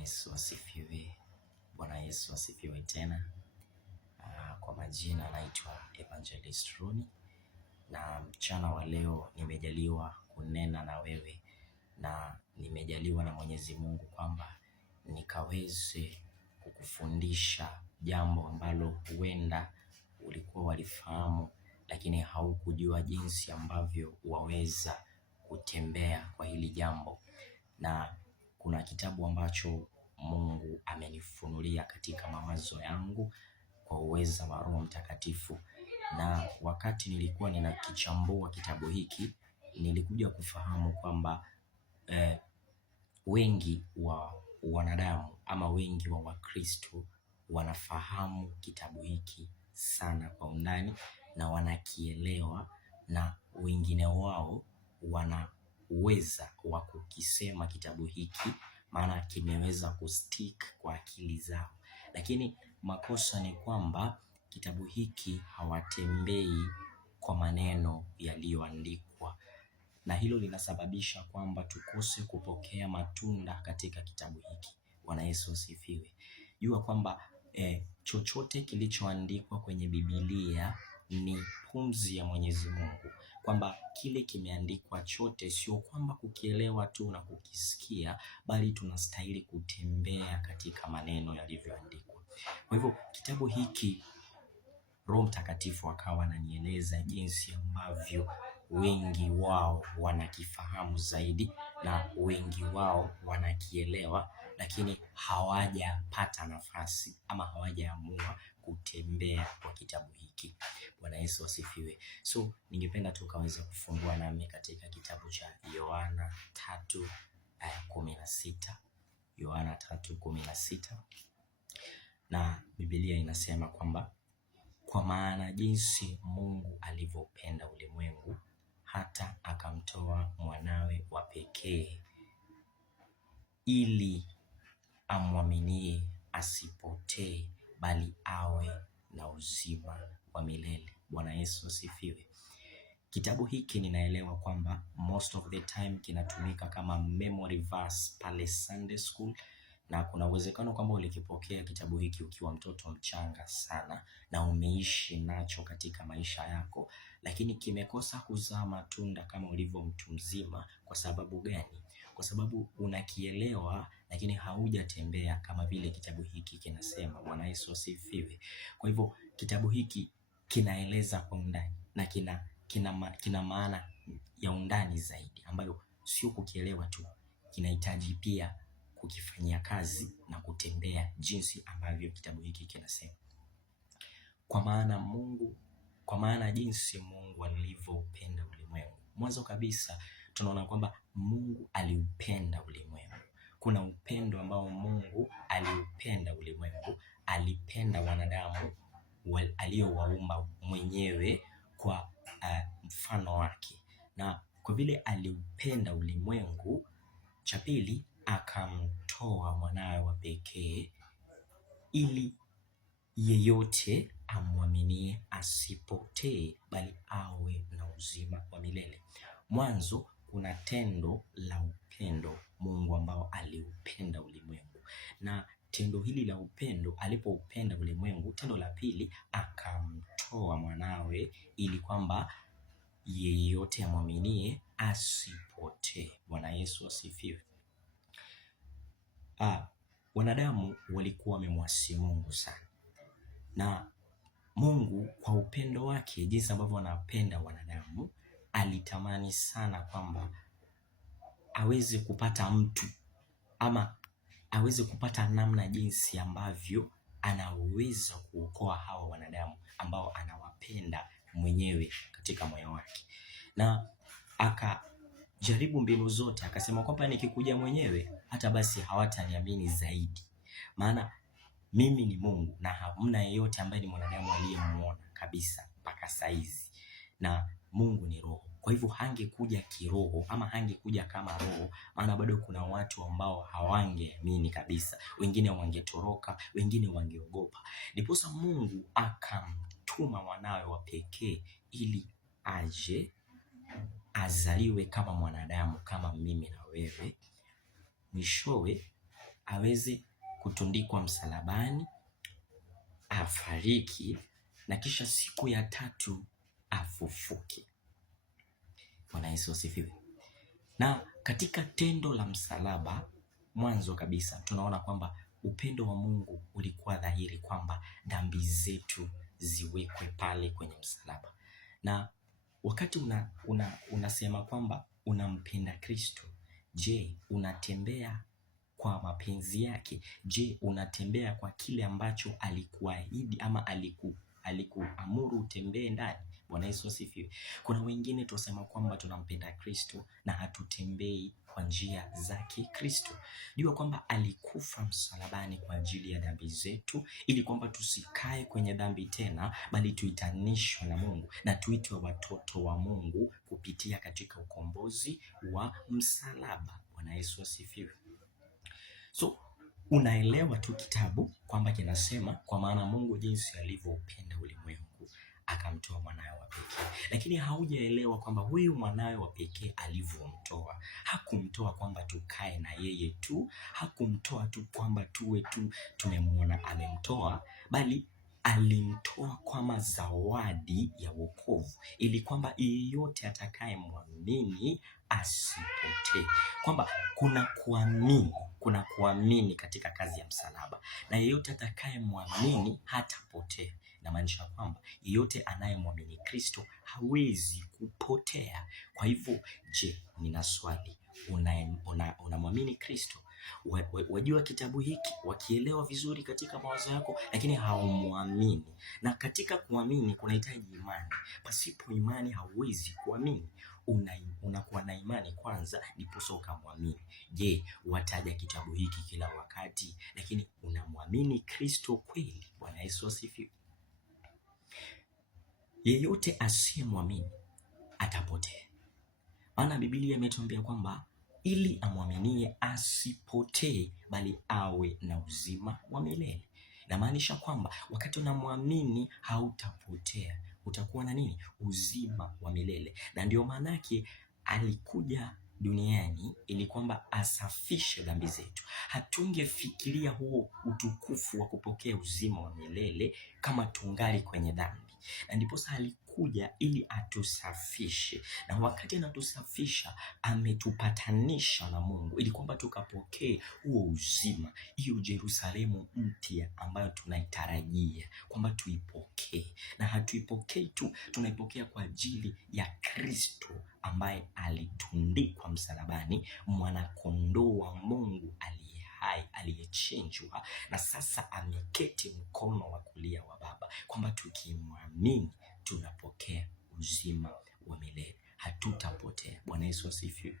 Yesu asifiwe. Bwana Yesu asifiwe tena. Kwa majina naitwa Evangelist Runi, na mchana wa leo nimejaliwa kunena na wewe, na nimejaliwa na Mwenyezi Mungu kwamba nikaweze kukufundisha jambo ambalo huenda ulikuwa walifahamu, lakini haukujua jinsi ambavyo waweza kutembea kwa hili jambo. Na kuna kitabu ambacho Mungu amenifunulia katika mawazo yangu kwa uweza wa Roho Mtakatifu, na wakati nilikuwa ninakichambua kitabu hiki nilikuja kufahamu kwamba wengi wa wanadamu ama wengi wa Wakristo wanafahamu kitabu hiki sana kwa undani na wanakielewa, na wengine wao wana uweza wa kukisema kitabu hiki, maana kimeweza kustick kwa akili zao. Lakini makosa ni kwamba kitabu hiki hawatembei kwa maneno yaliyoandikwa, na hilo linasababisha kwamba tukose kupokea matunda katika kitabu hiki. Bwana Yesu asifiwe. Jua kwamba chochote kilichoandikwa kwenye Biblia ni pumzi ya Mwenyezi Mungu, kwamba kile kimeandikwa chote sio kwamba kukielewa tu na kukisikia, bali tunastahili kutembea katika maneno yalivyoandikwa. Kwa hivyo kitabu hiki Roho Mtakatifu akawa ananieleza jinsi ambavyo wengi wao wanakifahamu zaidi na wengi wao wanakielewa, lakini hawajapata nafasi ama hawajaamua kutembea kwa kitabu hiki. Bwana Yesu asifiwe. So ningependa tukaweza kufungua nami katika kitabu cha Yohana 3:16. Yohana 3:16. Na Biblia inasema kwamba kwa maana jinsi Mungu alivyopenda ulimwengu hata akamtoa mwanawe wa pekee, ili amwaminie asipotee, bali awe na uzima wa milele. Bwana Yesu asifiwe. Kitabu hiki ninaelewa kwamba most of the time kinatumika kama memory verse pale Sunday school, na kuna uwezekano kwamba ulikipokea kitabu hiki ukiwa mtoto mchanga sana na umeishi nacho katika maisha yako, lakini kimekosa kuzaa matunda kama ulivyo mtu mzima. Kwa sababu gani? Kwa sababu unakielewa lakini haujatembea kama vile kitabu hiki kinasema. Bwana Yesu asifiwe. Kwa hivyo kitabu hiki kinaeleza kwa undani na kina maana ya undani zaidi, ambayo sio kukielewa tu, kinahitaji pia kukifanyia kazi na kutembea jinsi ambavyo kitabu hiki kinasema. Kwa maana jinsi Mungu alivyopenda ulimwengu. Mwanzo kabisa tunaona kwamba Mungu aliupenda ulimwengu. Kuna upendo ambao Mungu aliupenda ulimwengu, alipenda wanadamu aliowaumba mwenyewe kwa mfano wake, na kwa vile aliupenda ulimwengu, cha pili akamtoa mwanawe wa pekee, ili yeyote amwaminie asipotee, bali awe na uzima wa milele. Mwanzo kuna tendo la upendo, Mungu ambao aliupenda ulimwengu, na tendo hili la upendo, alipoupenda ulimwengu, tendo la pili akamtoa mwanawe, ili kwamba yeyote amwaminie asipotee. Bwana Yesu asifiwe. Wanadamu walikuwa wamemwasi Mungu sana, na Mungu kwa upendo wake, jinsi ambavyo anapenda wanadamu, alitamani sana kwamba aweze kupata mtu ama aweze kupata namna jinsi ambavyo anaweza kuokoa hawa wanadamu ambao anawapenda mwenyewe katika moyo wake. Na akajaribu mbinu zote, akasema kwamba nikikuja mwenyewe hata basi hawataniamini zaidi, maana mimi ni Mungu na hamna yeyote ambaye ni mwanadamu aliyemuona kabisa mpaka saizi, na Mungu ni roho. Kwa hivyo hangekuja kiroho ama hangekuja kama roho, maana bado kuna watu ambao hawangeamini kabisa, wengine wangetoroka, wengine wangeogopa. Ndiposa Mungu akamtuma mwanawe wa pekee, ili aje azaliwe kama mwanadamu kama mimi na wewe, mwishowe aweze kutundikwa msalabani, afariki na kisha siku ya tatu afufuke. Bwana Yesu asifiwe. Na katika tendo la msalaba, mwanzo kabisa tunaona kwamba upendo wa Mungu ulikuwa dhahiri kwamba dhambi zetu ziwekwe pale kwenye msalaba. Na wakati unasema kwamba unampenda Kristo, je, unatembea kwa mapenzi yake? Je, unatembea kwa kile ambacho alikuahidi ama alikuamuru utembee ndani? Bwana Yesu asifiwe. Kuna wengine tusema kwamba tunampenda Kristo na hatutembei kwa njia zake Kristo. Jua kwamba alikufa msalabani kwa ajili ya dhambi zetu, ili kwamba tusikae kwenye dhambi tena, bali tuitanishwe na Mungu na tuitwe watoto wa Mungu kupitia katika ukombozi wa msalaba. Bwana Yesu asifiwe. So unaelewa tu kitabu kwamba kinasema kwa maana Mungu jinsi alivyoupenda ulimwengu akamtoa mwanawe wa pekee. Lakini haujaelewa kwamba huyu mwanawe wa pekee alivyomtoa, hakumtoa kwamba tukae na yeye tu, hakumtoa tu kwamba tuwe tu tumemwona amemtoa, bali alimtoa kama zawadi ya wokovu, ili kwamba yeyote atakayemwamini asipotee. Kwamba kuna kuamini katika kazi ya msalaba, na yeyote atakayemwamini hatapotea. Inamaanisha kwamba yeyote anayemwamini Kristo hawezi kupotea. Kwa hivyo, je, nina swali. Unamwamini Kristo? Wajua kitabu hiki, wakielewa vizuri katika mawazo yako, lakini haumwamini. Na katika kuamini kunahitaji imani. Pasipo imani hauwezi kuamini. Unakuwa na imani kwanza ndiposa ukamwamini. Je, wataja kitabu hiki kila wakati, lakini unamwamini Kristo kweli? Bwana Yesu asifiwe. Yeyote asiyemwamini atapotea. Maana Biblia imetuambia kwamba ili amwaminie asipotee, bali awe na uzima wa milele. Inamaanisha kwamba wakati unamwamini hautapotea, utakuwa na nini? Uzima wa milele. Na ndio maana yake alikuja duniani ili kwamba asafishe dhambi zetu. Hatungefikiria huo utukufu wa kupokea uzima wa milele kama tungali kwenye dhambi. Na ndiposa alikuja ili atusafishe, na wakati anatusafisha ametupatanisha na Mungu ili kwamba tukapokee huo uzima, hiyo Yerusalemu mpya ambayo tunaitarajia kwamba tuipokee. Na hatuipokei tu, tunaipokea kwa ajili ya Kristo ambaye alitundikwa msalabani, mwana kondoo wa Mungu aliye hai, aliyechinjwa, na sasa ameketi mkono wa kulia wa Baba, kwamba tukimwamini tunapokea uzima wa milele, hatutapotea. Bwana Yesu asifiwe.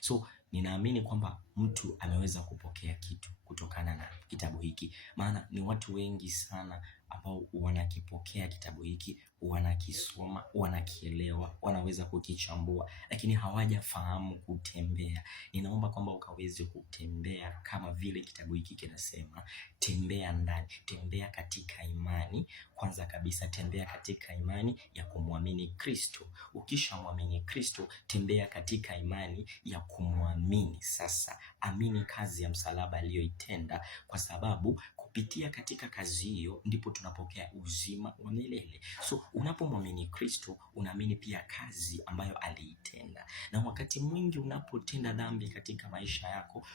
So ninaamini kwamba mtu ameweza kupokea kitu kutokana na kitabu hiki, maana ni watu wengi sana ambao wanakipokea kitabu hiki, wanakisoma, wanakielewa, wanaweza kukichambua, lakini hawajafahamu kutembea. Ninaomba kwamba ukaweze kutembea kama vile kitabu hiki kinasema. Tembea ndani, tembea katika imani. Kwanza kabisa tembea katika imani ya kumwamini Kristo. Ukishamwamini Kristo, tembea katika imani ya kumwamini. Sasa amini kazi ya msalaba aliyoitenda, kwa sababu kupitia katika kazi hiyo ndipo tunapokea uzima wa milele. So unapomwamini Kristo, unaamini pia kazi ambayo aliitenda. Na wakati mwingi unapotenda dhambi katika maisha yako,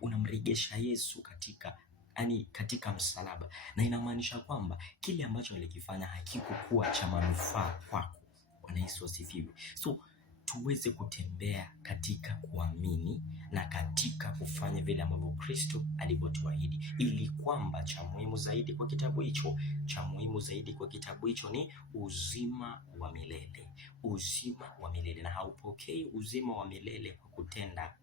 unamrejesha Yesu katika msalaba. Na inamaanisha kwamba kile ambacho alikifanya hakikuwa cha manufaa kwako. Bwana Yesu asifiwe. So tuweze kutembea katika kuamini na katika kufanya vile ambavyo Kristo alivyotuahidi, ili kwamba cha muhimu zaidi kwa kitabu hicho ni uzima wa milele. Uzima wa milele. Na haupokei uzima wa milele kwa kutenda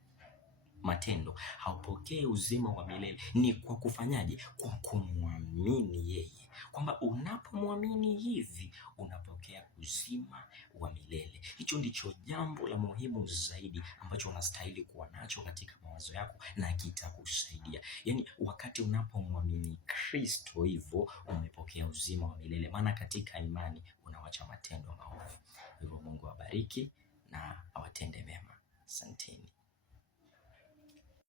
matendo. Haupokei uzima wa milele ni kwa kufanyaje? Kwa kumwamini yeye. Kwamba unapomwamini hivi unapokea uzima wa milele. Hicho ndicho jambo la muhimu zaidi ambacho unastahili kuwa nacho katika mawazo yako, na kitakusaidia. Yaani wakati unapomwamini Kristo hivyo umepokea uzima wa milele, maana katika imani unawacha matendo maovu. Hivyo Mungu awabariki na awatende mema. Asanteni.